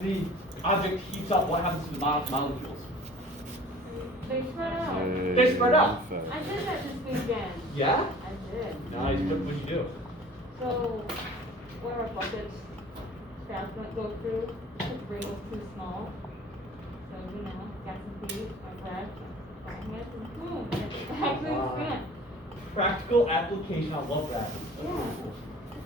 The object heats up, what happens to the molecules? They spread out. They spread out. I did that this weekend. Yeah? I did. Nice. What would you do? So, one of our buckets, staff went go through, the ring was too small. So, got some feet, my breath, my hands, and boom, it actually expand. Practical application, I love that. Yeah.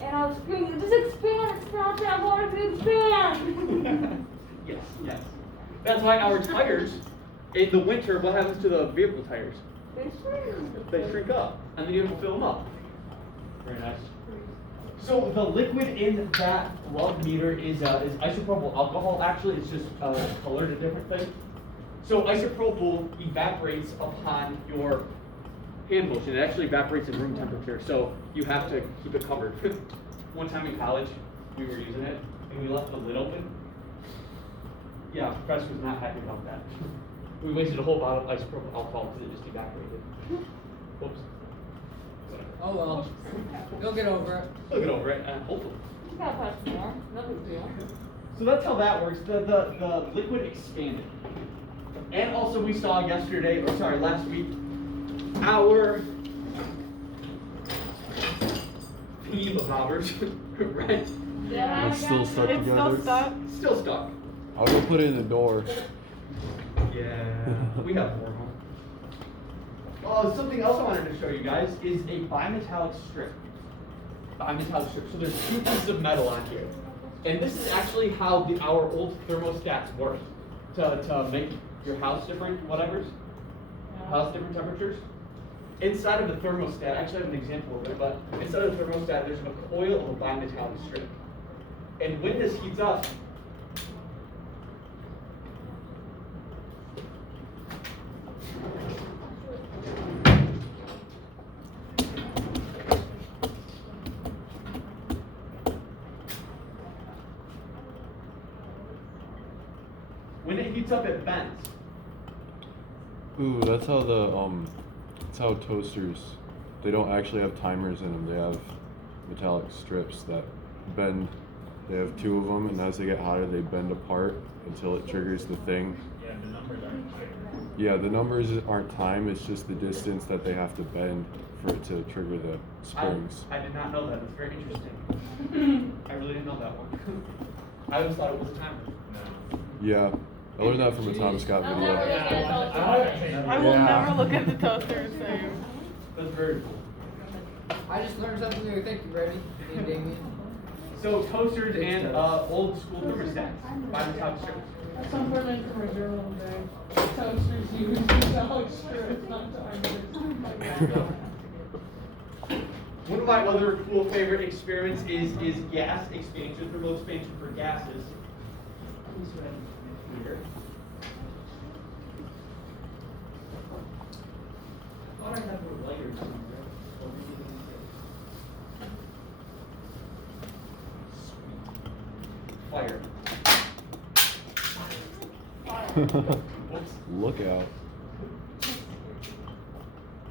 And I was screaming, just expand, stop that water to expand! Yes. That's why our tires, in the winter, what happens to the vehicle tires? They shrink. They shrink up, and then you have to fill them up. Very nice. So the liquid in that lug meter is isopropyl alcohol. Actually, it's just colored a different thing. So isopropyl evaporates upon your hand motion. It actually evaporates in room temperature, so you have to keep it covered. One time in college, we were using it, and we left the lid open. Yeah, the professor was not happy about that. We wasted a whole bottle of isopropyl alcohol because it just evaporated. Whoops. Oh well, you'll get over it. We'll get over it, hopefully. You gotta pass more, no big deal. So that's how that works. The liquid expanded. And also we saw last week, our beam bobbers, right? Yeah, It's still stuck it's together. still stuck. Still stuck. I'll go put it in the door. Yeah, we have more. Oh, something else I wanted to show you guys is a bimetallic strip. Bimetallic strip. So there's two pieces of metal on here. And this is actually how our old thermostats work to make your house different house different temperatures. Inside of the thermostat, I actually have an example of it, but inside of the thermostat there's a coil of a bimetallic strip. And when this heats up, it bends. Ooh, that's how toasters, they don't actually have timers in them. They have metallic strips that bend. They have two of them, and as they get hotter, they bend apart until it triggers the thing. Yeah, the numbers aren't timed. Yeah, the numbers aren't timed. It's just the distance that they have to bend for it to trigger the springs. I did not know that. That's very interesting. I really didn't know that one. I always thought it was a timer. No. Yeah, I learned that from a Tom Scott I'll video. never look at those. I will Yeah. never look at the toaster and say. That's very cool. I just learned something new. Thank you, Brady. Me and Damien. So toasters and old school thermostats, bimetallic strips. That's something for my journal day. Toasters use metallic strips, not timers. One of my other cool favorite experiments is gas expansion, thermal expansion for gases. Here. I thought I had more lighters somewhere. Fire. Whoops. Look out.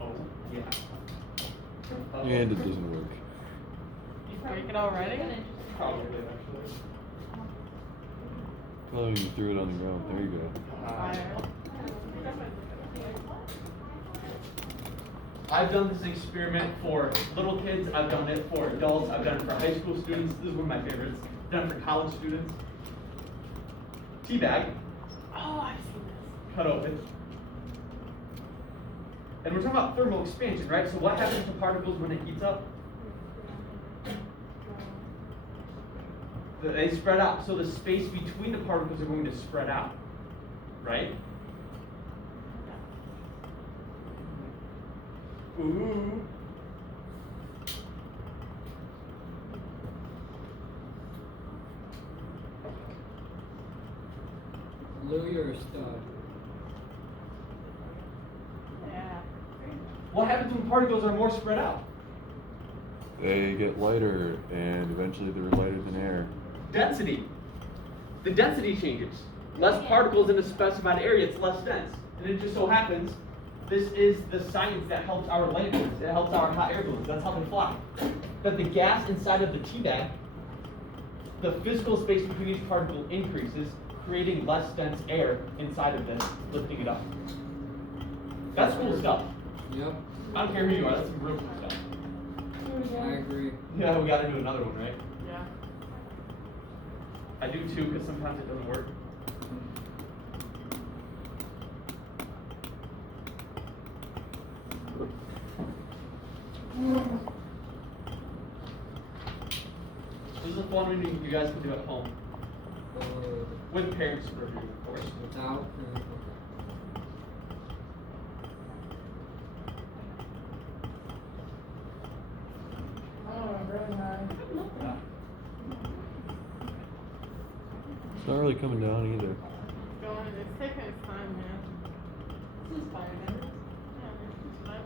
Oh, yeah. And it doesn't work. You break it already? Probably, actually. Oh, you threw it on the ground. There you go. Fire. I've done this experiment for little kids, I've done it for adults, I've done it for high school students. This is one of my favorites. I've done it for college students. Tea bag, Oh, I've seen this. cut open. And we're talking about thermal expansion, right? So what happens to particles when it heats up? They spread out. So the space between the particles are going to spread out, right? Ooh. Lou, you're a stud. Yeah. What happens when particles are more spread out? They get lighter, and eventually they're lighter than air. Density. The density changes. Less particles in a specified area, it's less dense. And it just so happens, this is the science that helps our landings. It helps our hot air balloons. That's how they fly. That the gas inside of the tea bag the physical space between each particle increases, creating less dense air inside of this, lifting it up. That's cool stuff. Yep, I don't care who you are, that's some real cool stuff. I agree. Yeah, we gotta do another one, right? Yeah. I do too, because sometimes it doesn't work. This is a fun one you guys can do at home. With parents review, of course. Without, Oh, really nice. Yeah. It's not really coming down either. Going, it's taking its time, man. This is 5 minutes. Yeah, it's 5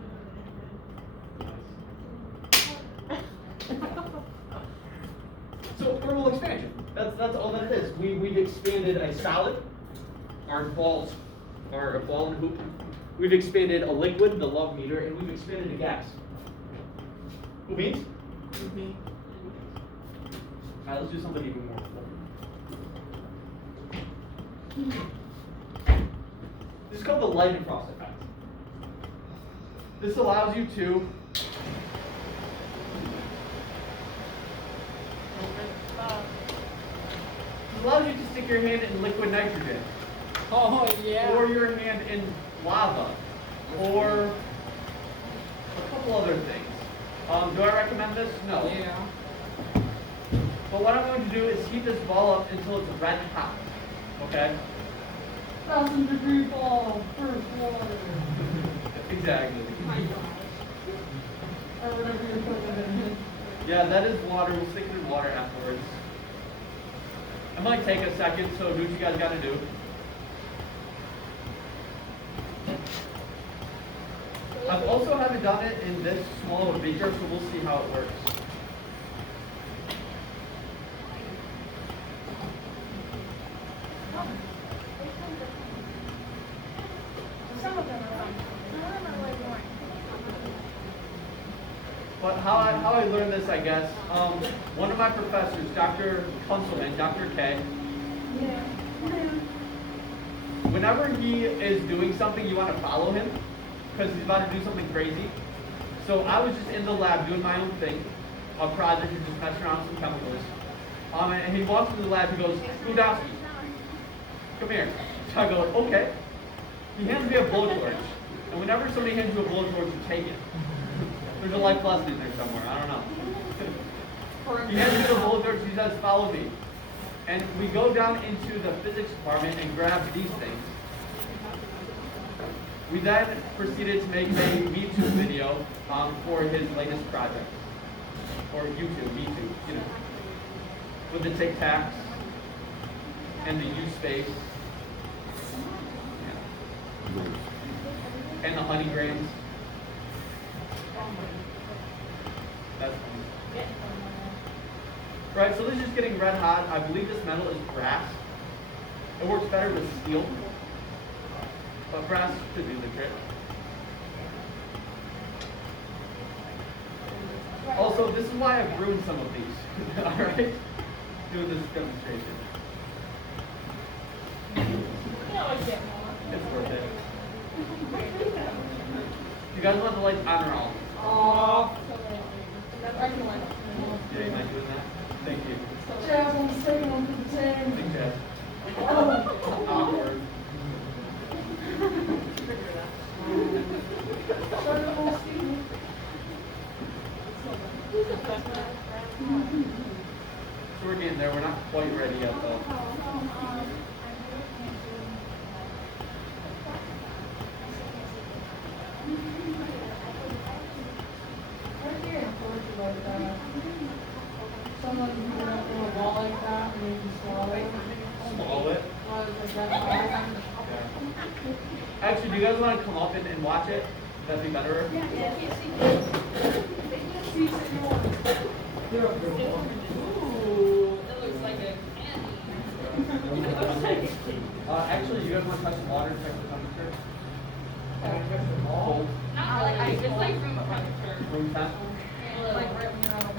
minutes. So thermal expansion. That's all that it is. We've expanded a solid, our balls, our ball and hoop. We've expanded a liquid, the love meter, and we've expanded a gas. Who means? Alright, let's do something even more cool. This is called the Leidenfrost effect. This allows you to stick your hand in liquid nitrogen, Oh, yeah. or your hand in lava, or a couple other things. Do I recommend this? No. yeah. But what I'm going to do is heat this ball up until it's red hot. Okay? 1,000-degree ball, first water. Exactly. Or whatever you're putting it in. Yeah, that is water. We'll stick it in water afterwards. It might take a second, so do what you guys gotta do. I've also haven't done it in this small of a beaker, so we'll see how it works. Some of them are fun. But how I learned this, I guess, one of my professors, Dr. Kunzelman, Dr. K, whenever he is doing something, you want to follow him, because he's about to do something crazy. So I was just in the lab doing my own thing, a project, and just messing around with some chemicals. And he walks into the lab, he goes, "Budowski, come here." So I go, "Okay." He hands me a blowtorch, and whenever somebody hands you a blowtorch, you take it. There's a life lesson in there somewhere, I don't know. He hands me the blowtorch, he says, "Follow me." And we go down into the physics department and grab these things. We then proceeded to make a MeToo video for his latest project. Or YouTube, MeToo, you know. With the Tic Tacs and the U space. Yeah. And the honey grains. That's funny. Right, so this is just getting red hot. I believe this metal is brass. It works better with steel. But brass could do the trick. Also, this is why I've ruined some of these. Alright? Doing this demonstration. You always get more. It's worth it. You guys want the lights on or off? Aw. I can like. Yeah, you mind doing that? Thank you. Chaz, I'm taking one for the team. Thanks, Chad. Oh. Awkward. So we're getting there. We're not quite ready yet, though. Right here in Portugal, like that. Someone who went up in a wall like that and maybe swallow it. Swallow it. Like that. Actually, do you guys want to come up and watch it? Would that be better? Ooh, it looks like a candy. Actually, you guys want to touch the water and check the temperature? Cold. Not really ice, it's like room temperature. Room temp? Like right when you're out of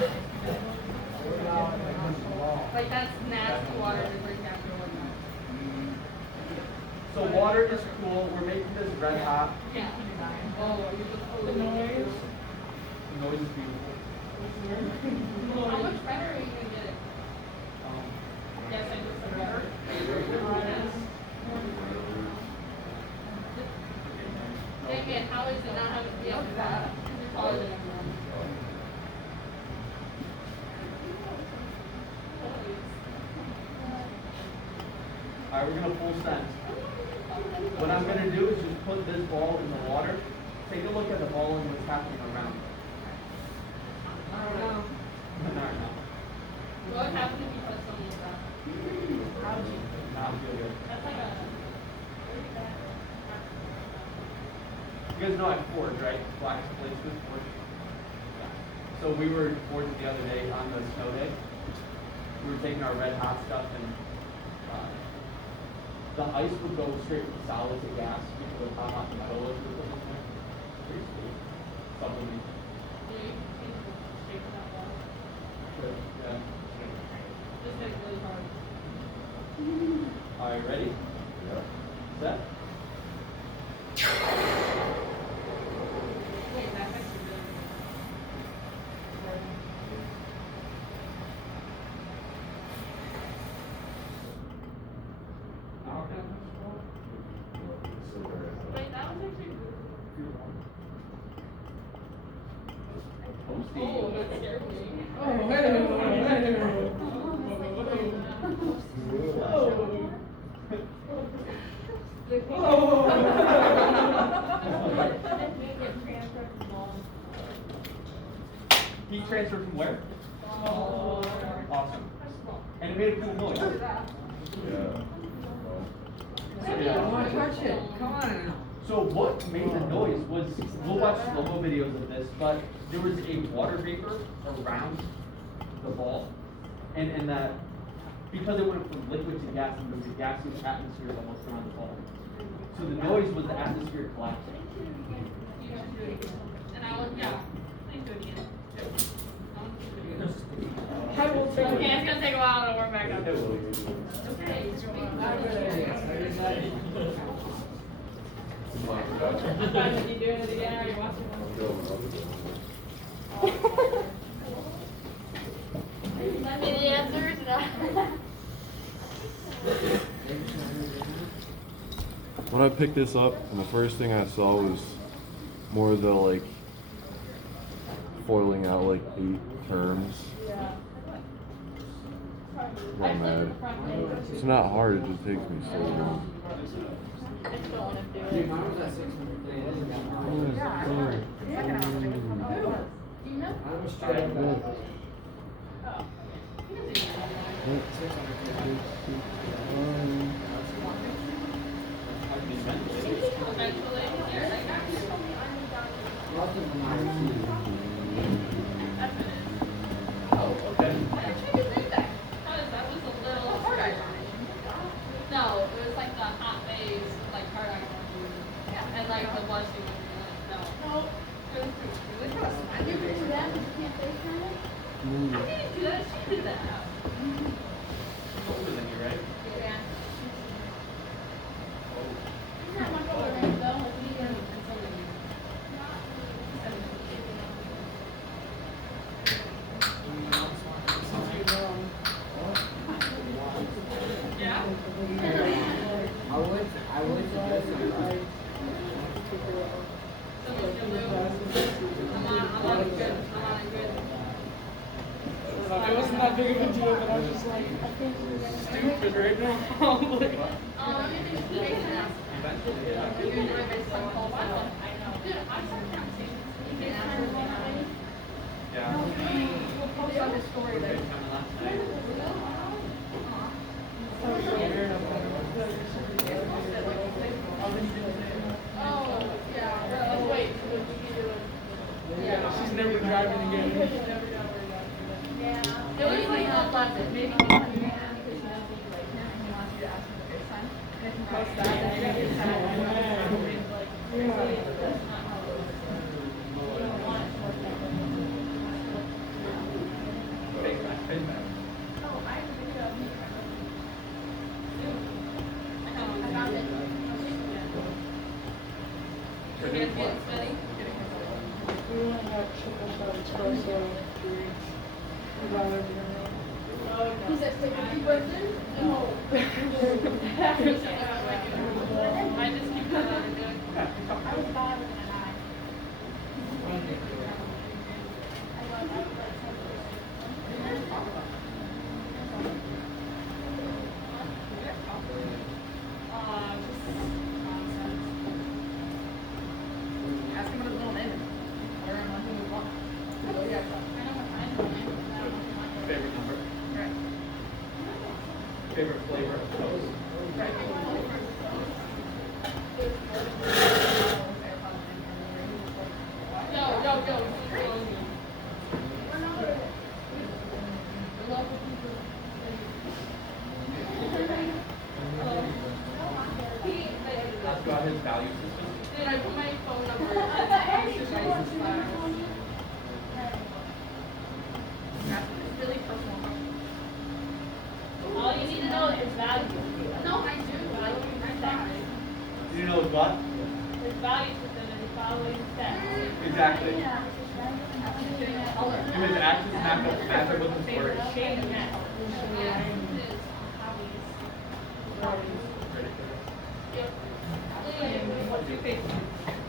Like that's nasty water to drink after a workout. So water is cool. We're making this red hot. Yeah. Oh, you just The noise. The noise is beautiful. How much better are you gonna get it? Yes, I just said better. Dang it, how is it not having to be up to that? You're taller than everyone. Alright, we're gonna full send. What I'm gonna do is just put this ball in the water. Take a look at the ball and what's happening around it. I don't know. Not now. What would happen if you put something like that? Not feel good. That's like a. You guys know I forge, right? Black place with forge. So we were forging the other day on the snow day. We were taking our red hot stuff and the ice would go straight from solid to gas because of how hot the metal was we were putting in there. Pretty sweet. Something. Yeah. Just make it really hard. Alright, ready? Set? Wait, that's actually really Wait, that was actually Toasty. Oh, that scared me. Oh, Heat transfer from where? Oh. Awesome. And it made a cool noise. I don't wanna touch it, come on. So what made the noise was, we'll watch slow-mo videos of this, but there was a water vapor around the ball. And that, because it went from liquid to gas, and there was a gaseous atmosphere almost around the ball. So the noise was the atmosphere collapsing. You should do it again. And I will, yeah, I can do it again. I will take Okay, it. it's gonna take a while to warm back up. Okay. Are you doing it again, or are you watching? Let me the answers. When I picked this up, and the first thing I saw was more of the like foiling out like 8 terms. I'm mad. It's not hard, it just takes me so long. I just don't wanna do Dude, it. mine was at 600. Do you know? I was straight up at Oh. 600. Eventually, yeah, I got you. Lots of them are too. That's it. Oh, okay. I actually did think that. That was a little hard iron. No, it was like the hot waves, like hard iron. Yeah. And like the washing machine, no. No. It was pretty cool. Look how smart you did that, you can't FaceTime it? I didn't do that, she did that. Older than you, right? Yeah. Oh. He's not much older than me though, like me and something. Yeah? I would suggest it. I'm on it good. It wasn't that big of a deal, but I was just like, I think we're stupid right now. Like, Let me just keep it now. Eventually, yeah. You're doing my best friend call. I know. Dude, I'm sorry, conversations. You can ask her one way. Yeah. We'll post on the story Okay, later. coming last night. so weird of them. Oh, yeah. Oh, wait. So what you do is. Yeah, she's never driving again. Yeah. It was like a lesson. Maybe he wants you to ask because she knows that you like him and he wants you to ask him the first time. And if you post that, then you're gonna get sad. And you're gonna start reading, like, seriously, that's not how it works. You don't want it to work that way. Face back, face back. Oh, I agree. triple shot espresso, 3. $2 dinner. Is that like a birthday? No. I just keep that on the I was bad with an eye. Ask him what his middle name is. Or I'm not gonna move on. Oh, yeah. Favorite number? Favorite flavor of toast? Ask about his value system. Did I put my phone number? It's really personal. All you need to know is his value. No, I do. I don't understand. Do you know his what? His value system and his following steps. Exactly. Yeah. Do his actions match with his words? What's your favorite?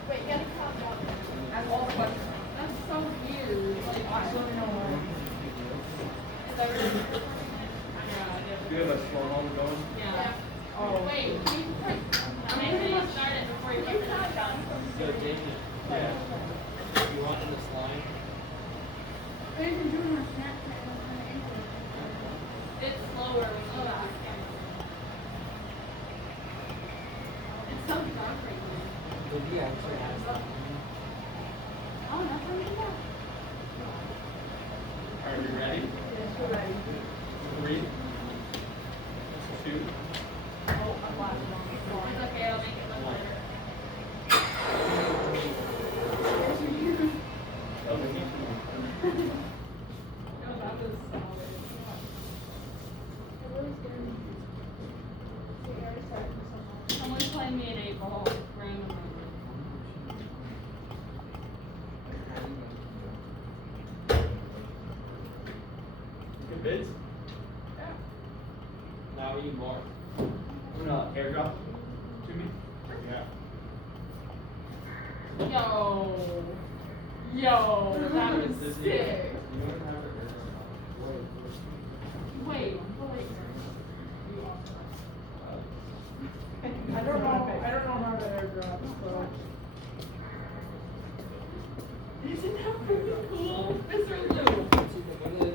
Wait, you gotta calm down. Ask all the questions. That's so weird. Like, Why? Do you have a slow roll going? yeah. Oh. Wait, how many minutes started before you get the touchdown? So Jason, yeah. You want in this line? What are you doing on Snapchat? It's slower when you go out. It's so dark right now. Did he actually ask? Oh, that's what you got. Are you ready? Yes, we're ready. 3, 2, Oh, I'm watching on the floor. It's okay, I'll make it look better. No, that was solid. Someone's playing me an 8-ball random number. Good bids? Yeah. Now we need more. You wanna airdrop to me? Yeah. Yo, that was This is- sick. You wanna have it Wait. I don't know how to airdrop, so. Isn't that pretty cool? Mr. Lou.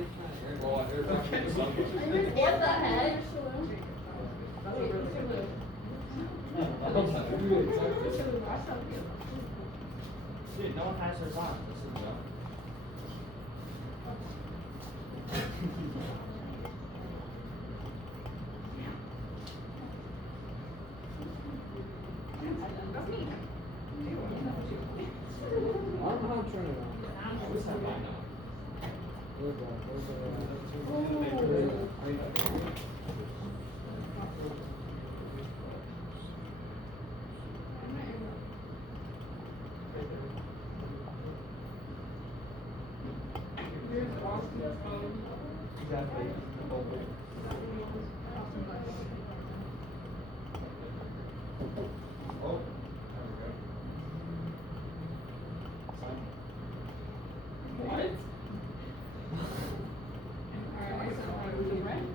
What the heck? Mr. Lou. Dude, no one has their time. This is Joe. I don't know how to turn it on. I always have mine on. Exactly. Oh, there we go. Sign. What? Alright, so are we ready?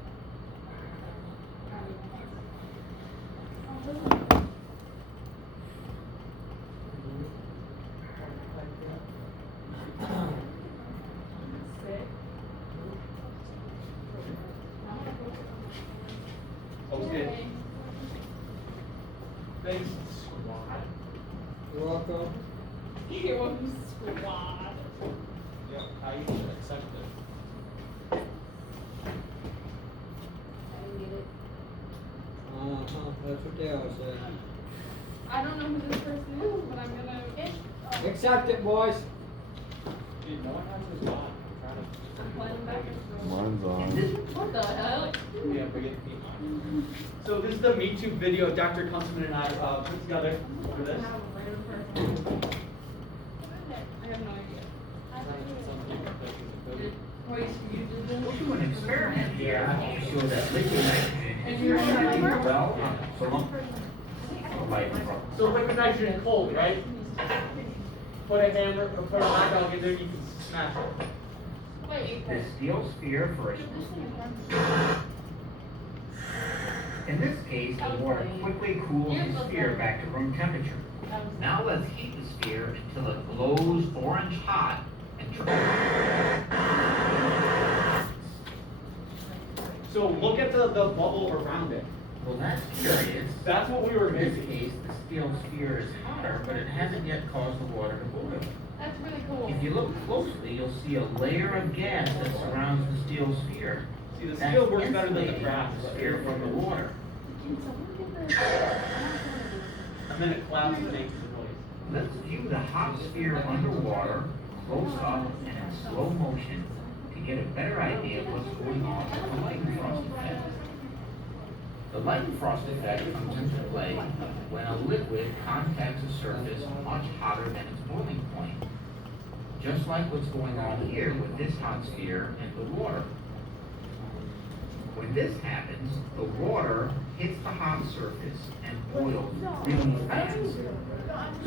Sick. Okay. Thanks, squad. You're welcome. You're welcome, squad. Yeah, I accept it. That's what they always say. I don't know who this person is, but I'm gonna. Accept it, boys. Dude, no one has his on. I'm Play them back. Mine's on. What the hell? trying to. Yeah, forget the team on. So this is the Me Too video Dr. Kunstman and I put together for this. I have a random person. I have no idea. Wait, so you did this? We'll do an experiment here to show that liquid nitrogen And is you're reacting not- well on light from. So liquid nitrogen cold, right? Put a hammer or put a hot dog in there, you can smash it. Wait, The steel sphere first. In this case, the water quickly cools the sphere back to room temperature. Now let's heat the sphere until it glows orange hot and So look at the bubble around it. Well, that's curious. That's what we were In this missing. case, the steel sphere is hotter, but it hasn't yet caused the water to boil. that's really cool. If you look closely, you'll see a layer of gas that surrounds the steel sphere. See, the That's steel works better than the insulating brass. the sphere from the water. And then it collapses and makes the noise. Let's view the hot sphere underwater, close up and in slow motion to get a better idea of what's going on with the Leidenfrost effect. The Leidenfrost effect comes into play when a liquid contacts a surface much hotter than its boiling point. Just like what's going on here with this hot sphere and the water. When this happens, the water hits the hot surface and boils really fast.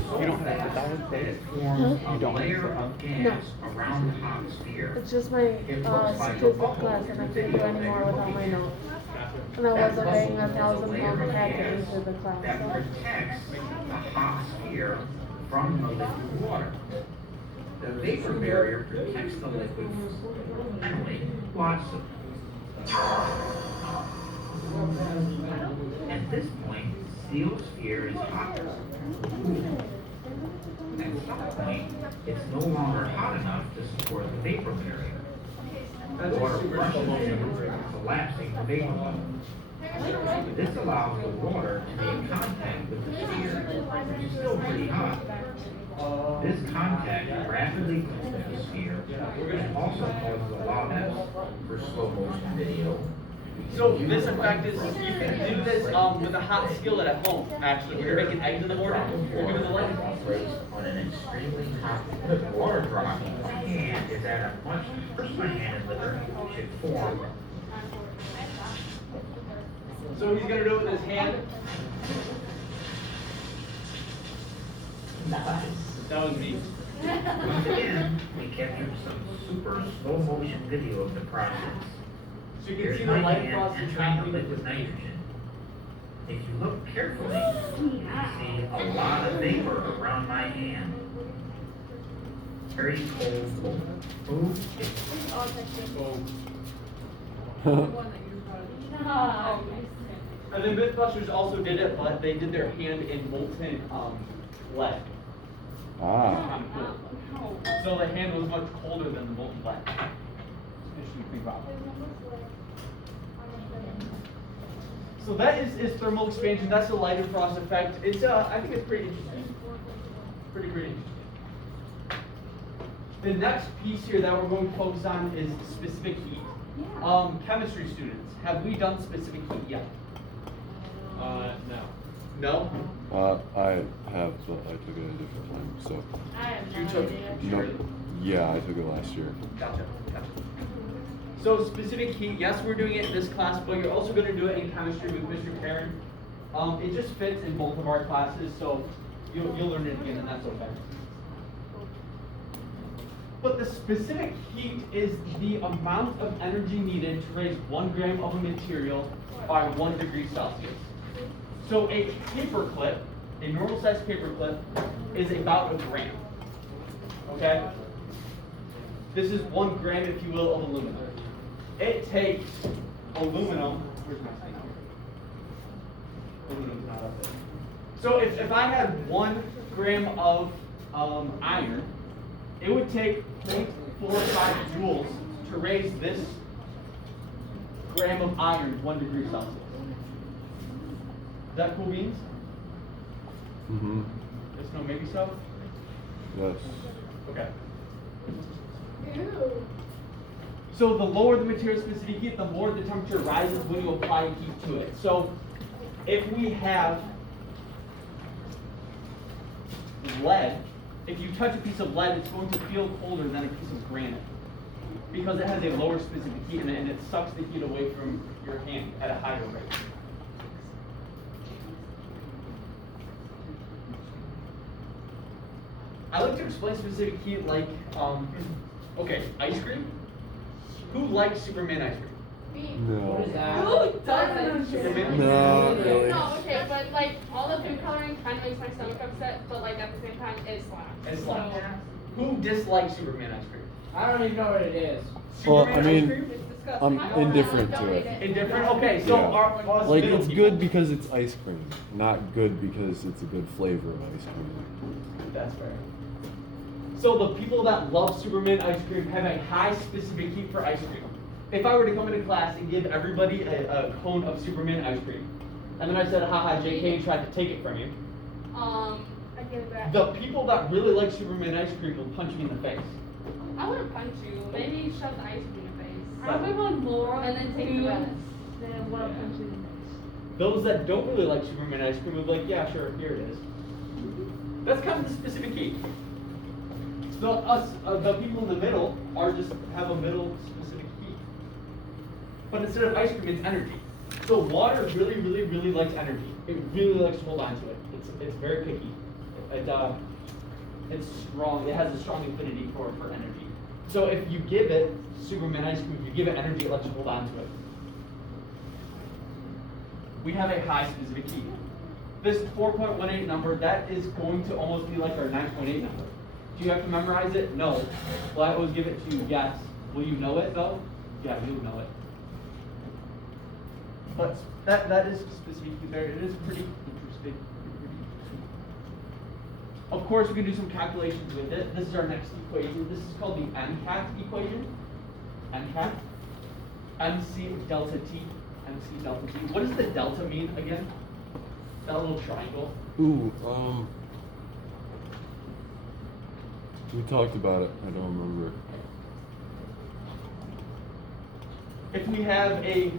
So fast that it forms a layer of gas around the hot sphere. It's just my It looks like a statistics bubble class in and I the can't do video anymore that without my you're notes. looking And I at. wasn't That paying bubble is a 1,000 layer pound of package gas into the class. that So. protects the hot sphere from the liquid water. The vapor barrier protects the liquid from accumulating. Watch them. At this point, steel sphere is hot. At some point, it's no longer hot enough to support the vapor barrier. That's Water super rushes slow in, motion. collapsing the vapor bubble. This allows the water to make contact with the sphere, which is still pretty hot. This contact rapidly cools the sphere and also causes a loudness for slow motion video. So this effect is, you can do this with a hot skillet at home, actually. When you're making eggs in the morning, or doing the light. Placed on an extremely hot liquid water drop, the hand is at a much hand liquor should form. So he's gonna do it with his hand. Nice. That was me. Once again, we captured some super slow motion video of the process. So you can Here's see my the light hand cross is entering the happening. liquid nitrogen. If you look carefully, you can see a lot of vapor around my hand. Very cold. Ooh, it's And then Mythbusters also did it, but they did their hand in molten lead. Ah. Kinda cool. So the hand was much colder than the molten lead. Interesting to think about. So that is thermal expansion. That's the Leidenfrost effect. It's I think it's pretty interesting. Pretty interesting. The next piece here that we're going to focus on is specific heat. Chemistry students, have we done specific heat yet? No. No? I have, but I took it at a different time, so. I have You no took- idea. Nope. Yeah, I took it last year. Gotcha. So specific heat, yes, we're doing it in this class, but you're also gonna do it in chemistry with Mr. Karen. It just fits in both of our classes, so you'll learn it again, and that's okay. But the specific heat is the amount of energy needed to raise 1 gram of a material by 1 degree Celsius. So a paper clip, a normal size paper clip, is about a gram. Okay? This is 1 gram, if you will, of aluminum. It takes aluminum, where's my thing here? Aluminum's not up there. So if I had 1 gram of iron, it would take 0.45 joules to raise this gram of iron 1 degree Celsius. Is that cool beans? Mm-hmm. Yes, no, maybe so? Yes. Okay. So the lower the material specific heat, the more the temperature rises when you apply heat to it. So if we have lead, If you touch a piece of lead, it's going to feel colder than a piece of granite because it has a lower specific heat in it, and it sucks the heat away from your hand at a higher rate. I like to explain specific heat like, okay, ice cream. Who likes Superman ice cream? No. Who doesn't? Superman? No, really. No, okay, but like all the food coloring kind of makes my stomach upset, but like at the same time it slaps. It's like, So, who dislikes Superman ice cream? I don't even know what it is. Well, Superman I mean, ice cream? It's disgusting. I'm I don't indifferent don't to eat it. Indifferent? Okay, so Yeah. our Like, middle it's people- good because it's ice cream, not good because it's a good flavor of ice cream. That's fair. So the people that love Superman ice cream have a high specific heat for ice cream. If I were to come into class and give everybody a cone of Superman ice cream, and then I said, haha, JK, and tried to take it from you, I give it back. the people that really like Superman ice cream will punch me in the face. I wouldn't punch you. Maybe shove the ice cream in your face. I would want more And then take the food rest. than what I'm punching in the face. Those that don't really like Superman ice cream will be like, yeah, sure, here it is. That's kind of the specific heat. So the people in the middle are just have a middle specific heat. But instead of ice cream, it's energy. So water really, really, really likes energy. It really likes to hold on to it. It's very picky. It's strong. It has a strong affinity for energy. So if you give it Superman ice cream, if you give it energy, it lets you hold on to it. We have a high specific heat. This 4.18 number, that is going to almost be like our 9.8 number. Do you have to memorize it? No. Will I always give it to you? Yes. Will you know it though? Yeah, you'll know it. But that is specific heat there. It is pretty interesting. Of course, we can do some calculations with it. This is our next equation. This is called the MCAT equation. MCAT. MC delta T. MC delta T. What does the delta mean again? That little triangle. Ooh, we talked about it. I don't remember. If we have a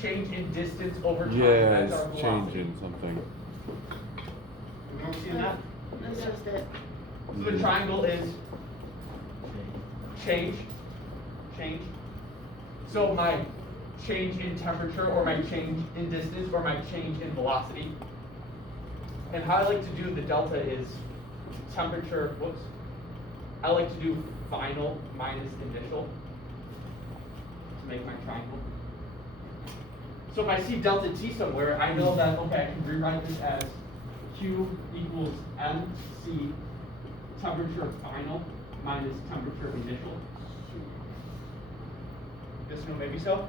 change in distance over time, Yeah, that's our it's velocity. changing something. Remember seeing that? That's just it. So the triangle is change. So my change in temperature, or my change in distance, or my change in velocity. And how I like to do the delta is temperature, I like to do final minus initial to make my triangle. So if I see delta T somewhere, I know that, okay, I can rewrite this as Q equals MC temperature final minus temperature initial. Yes, no, maybe so?